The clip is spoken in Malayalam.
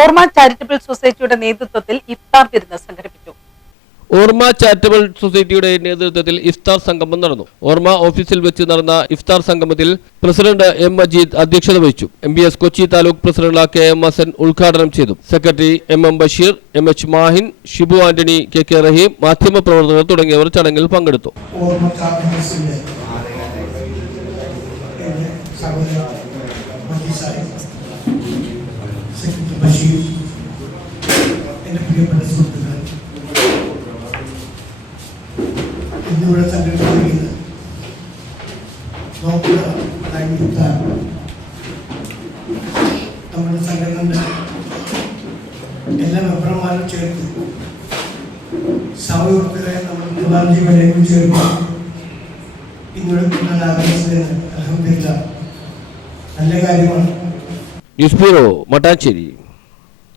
ഓർമ്മ ചാരിറ്റബിൾ സൊസൈറ്റിയുടെ നേതൃത്വത്തിൽ ഇഫ്താർ വിരുന്ന് സംഘടിപ്പിച്ചു. ഓർമ്മ ചാരിറ്റബിൾ സൊസൈറ്റിയുടെ നേതൃത്വത്തിൽ ഇഫ്താർ സംഗമം നടന്നു. ഓർമ്മ ഓഫീസിൽ വെച്ച് നടന്ന ഇഫ്താർ സംഗമത്തിൽ പ്രസിഡന്റ് എം മജീദ് അധ്യക്ഷത വഹിച്ചു. MBS Kochi taluk president KM Hassan ഉദ്ഘാടനം ചെയ്തു. Secretary MM Basheer, MH Mahin, Shibu Antony, KK Raheem, മാധ്യമപ്രവർത്തകർ തുടങ്ങിയവർ ചടങ്ങിൽ പങ്കെടുത്തു. ഇന്നിവിടെ സംഘടിപ്പിച്ചിരിക്കുന്നത് നമ്മുടെ സംഘടനയുടെ എല്ലാ മെമ്പർമാരും ചേർത്ത് സാമൂഹികരെ നമ്മുടെ നിർവാചികളെയും ചേർത്ത് ഇന്നിവിടെ കൂടുതൽ ആഗ്രഹിച്ചതിന് അൽഹംദുലില്ലാഹ് നല്ല കാര്യമാണ്. News bureau, Mattancherry.